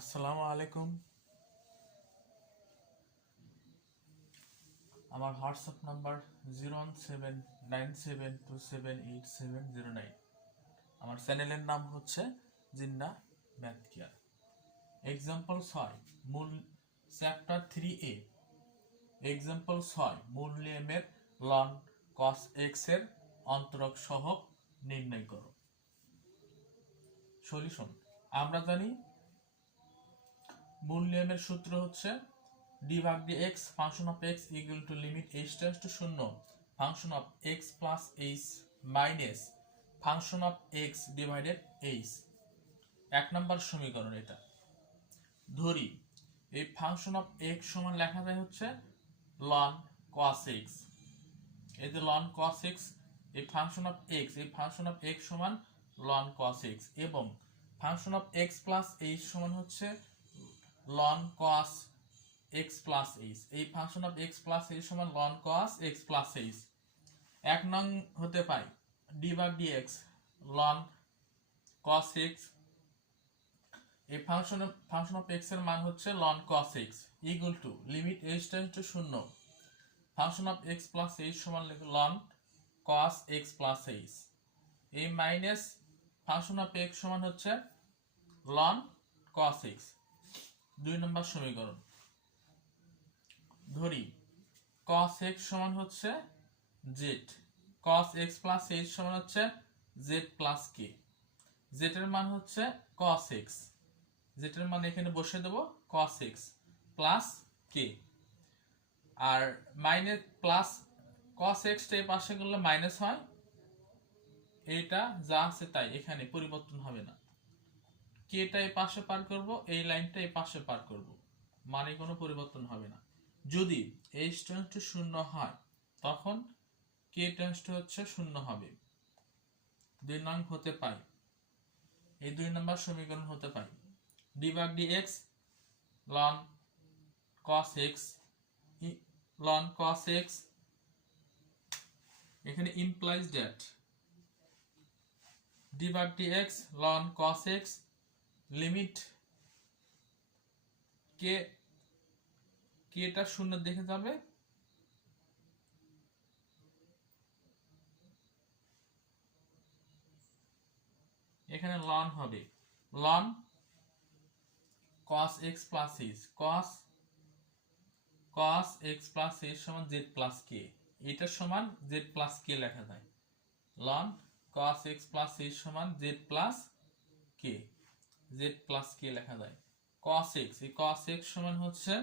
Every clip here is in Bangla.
আসসালামু আলাইকুম। আমার WhatsApp number zero one seven nine seven two seven eight seven zero nine. আমার চ্যানেলের নাম হচ্ছে জিন্না ম্যাথ কেয়ার এক্সাম্পল ছয়, মূল চ্যাপ্টার থ্রি এ এক্সাম্পল ছয় মূল নিয়মের লন কস এক্সের অন্তরক সহগ নির্ণয় করো। সলিউশন, আমরা জানি মূল নিয়মের সূত্র হচ্ছে ডি ভাগ d x function of x equal to limit h tends to শূন্য। Function of x plus h minus function of x divided h এক নম্বর সমীকরণ এটা। ধরি, এই ফাংশন অফ এক্স সমান লেখা যায় হচ্ছে লন cos এক্স এই যে লন cos এক্স এই ফাংশন অফ এক্স এই ফাংশন অফ এক্স সমান লন cos এক্স এবং function of x plus h সমান হচ্ছে ln cos x plus h এই function of x plus h সমান ln cos x plus h এক নং হতে পাই d d x ln cos x এই ফাংশন ফাংশন অফ এক্সের মান হচ্ছে ln cos x equal to limit h tends to শূন্য। Function of x plus h সমান ln cos x plus h এই মাইনাস ফাংশন অফ এক্স সমান হচ্ছে লন cos এক্স দুই নম্বর সমীকরণ। ধরি, cos x সমান হচ্ছে z cos x plus h সমান হচ্ছে z প্লাস z এর মান হচ্ছে x z এর মান এখানে বসে দেব, cos x প্লাস k আর মাইনাস প্লাস cos x টা এই পাশে করলে মাইনাস হয়। এটা যা আছে তাই, এখানে পরিবর্তন হবে না। কেটা এই পাশে পার করব, এই লাইনটা এই পাশে পার করব। মানে কোনো পরিবর্তন হবে না। যদি এইচ টেন্স টু শূন্য হয়, তখন কে টেন্স টু হচ্ছে শূন্য হবে। দুই নং হতে পাই। এই দুই নম্বর সমীকরণ হতে পাই। ডি ভাগ D X ln cos X ln cos X এখানে ইমপ্লাইজ দ্যাট ডি ভাগ D X ln cos X limit কে কেটা শূন্য দেখে যাবে এখানে লন হবে ln x plus h cos cos x plus h সমান z plus k এটা সমান z plus k লেখা যায় ln cos x plus h সমান z plus k z plus k লেখা যায়। cos x, এই cos x সমান হচ্ছে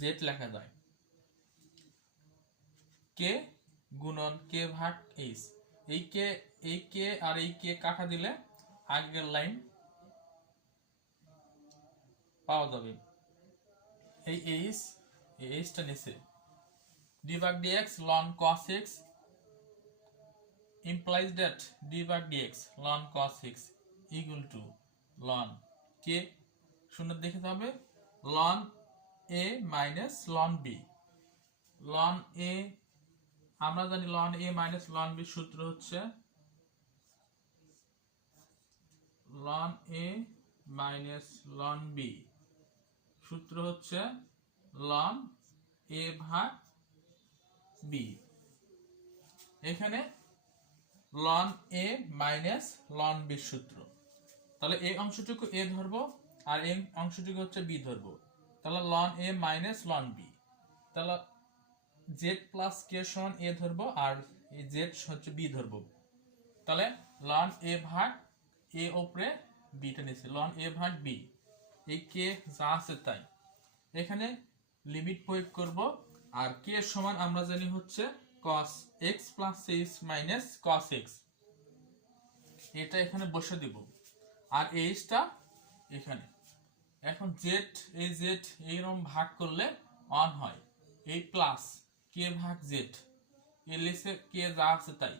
z লেখা যায়। k গুণন k ভাগ h এই k এই k আর এই k কাটা দিলে আগের লাইন পাওয়া যাবে। এই এইচ এই এইচটা নিচে। d ভাগ dx ln cos x implies that d ভাগ dx ln cos x equal to ln কে শূন্য দেখে যাবে ln A minus ln B ln A আমরা জানি ln A minus ln B সূত্র হচ্ছে ln A minus ln B সূত্র হচ্ছে লন এ ভাগ বি এখানে ln A minus ln B সূত্র। তাহলে এই অংশটুকু এ ধরবো আর এই অংশটুকু হচ্ছে বি ধরবো। তাহলে ln a minus ln b তাহলে জেড প্লাস কে সমান এ ধরবো আর z হচ্ছে বি ধরবো। তাহলে লন এ ভাগ a ওপরে b টা নিচে, ln a ভাগ b এই কে যা আছে তাই। এখানে লিমিট প্রয়োগ করব আর কে সমান আমরা জানি হচ্ছে cos x plus six minus cos x এটা এখানে বসে দিব। আর h টা এখানে। এখন z, এই z এইরকম ভাগ করলে অন হয়। এই প্লাস কে ভাগ z এর লিসে কে যা আছে তাই।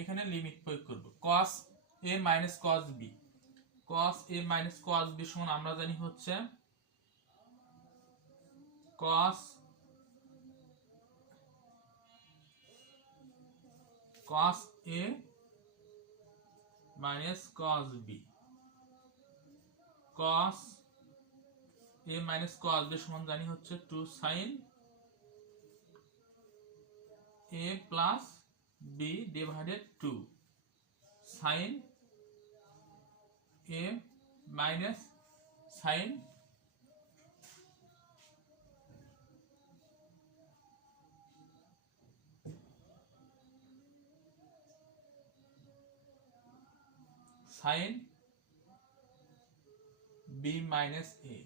এখানে লিমিট প্রয়োগ করব। cos a minus cos b cos a minus cos b সমান আমরা জানি হচ্ছে cos cos a minus cos b cos a minus cos b সমান জানি হচ্ছে two sine a plus b divided two sine a minus sine sine b minus a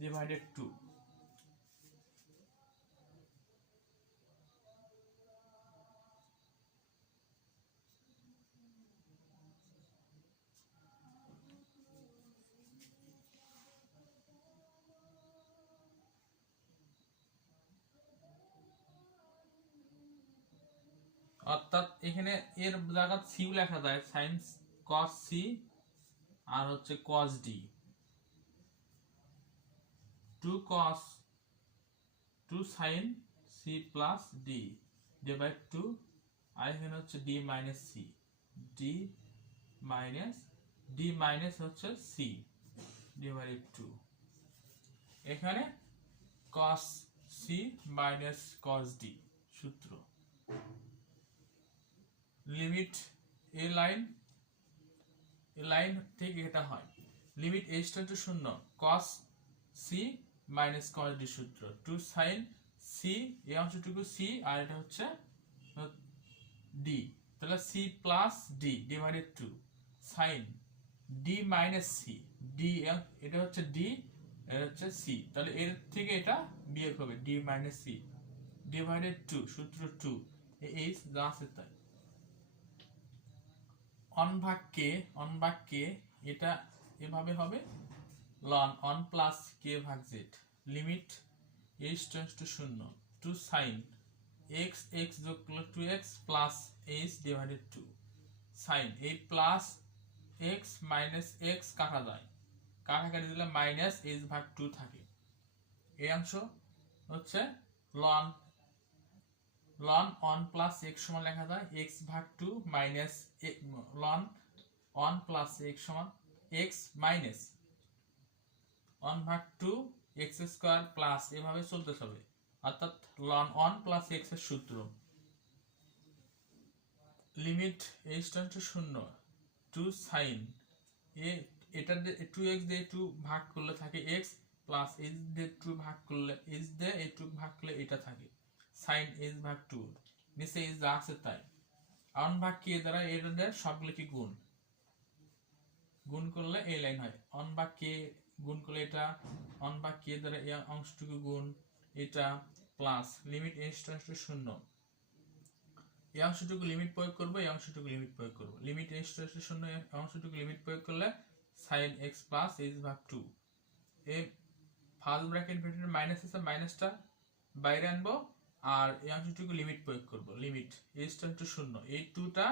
divided 2 অর্থাৎ এখানে এর জায়গা সিও লেখা যায় সাইন্স কস সি আর হচ্ছে cos d two cos two sine c plus d divide two আর এখানে হচ্ছে d minus c d minus d minus হচ্ছে সি ডিভাইডেড টু এখানে cos c minus cos d সূত্র। লিমিট এ লাইন এ লাইন থেকে এটা হয়। লিমিট এইচ টু শূন্য cos c minus cos d সূত্র। টু সাইন সি এই অংশটুকু সি আর এটা হচ্ছে ডি তাহলে c plus d divided two sine d minus c d এটা হচ্ছে ডি এটা হচ্ছে সি তাহলে এর থেকে এটা বিয়োগ হবে d minus c divided two সূত্র টু এই যা আছে তাই। অন ভাগ কে অন ভাগ কে এটা এভাবে হবে। লন, অন প্লাস কে ভাগ z. Limit h tends to শূন্য। টু সাইন এক্স এক্স যোগ করলে two x plus h divided two. Sine এই প্লাস এক্স মাইনাস এক্স কাটা যায়। কাটাকাটি দিলে মাইনাস এইচ ভাগ টু থাকে। এই অংশ হচ্ছে ln ln one plus x সমান লেখা যায় এক্স ভাগ two minus ln one plus x সমান এক্স মাইনাস ওয়ান ভাগ টু এক্স স্কোয়ার প্লাস এভাবে চলতে হবে। অর্থাৎ লন ওয়ান প্লাস এক্সের সূত্র। লিমিট এইচ টু শূন্য টু সাইন এ এটা টু এক্স দিয়ে টু ভাগ করলে থাকে এক্স প্লাস এইচ দিয়ে টু ভাগ করলে এইচ দিয়ে এই টু ভাগ করলে এটা থাকে। সাইন এইচ ভাগ টু নিচে এইচ যা আছে তাই। অন ভাগ কে দ্বারা? দিয়ে সবগুলো কি গুণ? গুণ করলে এই লাইন হয়। অন বা কে গুণ করলে এটা? অন বা কে দ্বারা এই অংশটুকু গুণ? এটা প্লাস লিমিট এস টু শূন্য। এই অংশটুকু লিমিট প্রয়োগ করব, এই অংশটুকু লিমিট প্রয়োগ করব। লিমিট এস টু শূন্য অংশটুকু লিমিট প্রয়োগ করলে সাইন এক্স প্লাস এইচ ভাগ টু এই ফার্স্ট ব্র্যাকেট ভেতরে মাইনাস আছে মাইনাসটা বাইরে আনব। আর এই অংশটুকু লিমিট প্রয়োগ করব। লিমিট এইচ টু শূন্য। এই টুটা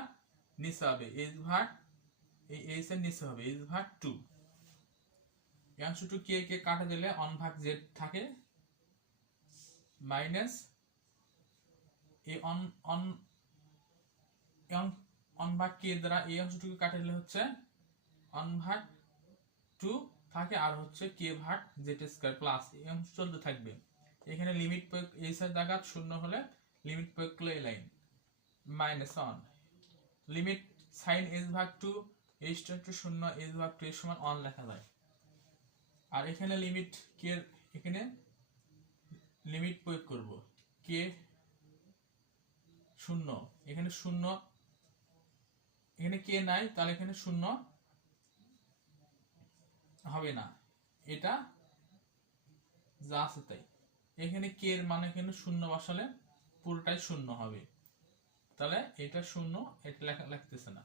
নিচে হবে। এইচ ভাগ, এই এইচ এর নিচে হবে। এইচ ভাগ টু এই অংশটুকু কে কে কাটা দিলে অন ভাগ জেড থাকে? মাইনাস এই অন অন অন ভাগ কে দ্বারা এই অংশটুকু কাটা দিলে হচ্ছে অন ভাগ টু থাকে আর হচ্ছে কে ভাগ জেড স্কয়ার প্লাস এই অংশ চলতে থাকবে। এখানে লিমিট প্রয়োগ সাইড জায়গা শূন্য হলে লিমিট প্রয়োগ করলে এই line minus one limit sine s ভাগ টু এইচ টু শূন্য এস ভাগ টু এর সমান অন লেখা যায়। আর এখানে লিমিট কে এখানে লিমিট প্রয়োগ করব। কে শূন্য, এখানে শূন্য, এখানে কে নাই, তাহলে এখানে শূন্য হবে না। এটা যা আছে তাই। এখানে কে এর মানে এখানে শূন্য বসালে পুরোটাই শূন্য হবে। তাহলে এটা শূন্য, এটা লেখা লাগতেছে না।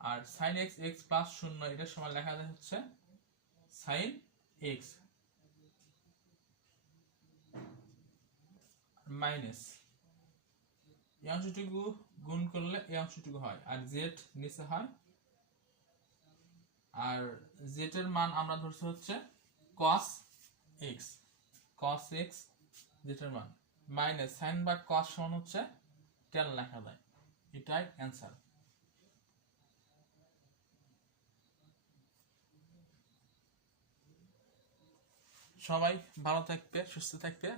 আর সাইন এক্স এক্স প্লাস শূন্য, এটার সময় লেখা হচ্ছে সাইন এক্স মাইনাস এই অংশটুকু গুণ করলে এই অংশটুকু হয়, আর জেড নিচে হয়। আর জেড এর মান আমরা ধরছি হচ্ছে cos x cos x যেটার মান? মাইনাস সাইন বা কস সমান হচ্ছে টেন লেখা দেয় এটাই অ্যান্সার সবাই ভালো থাকবে, সুস্থ থাকবে।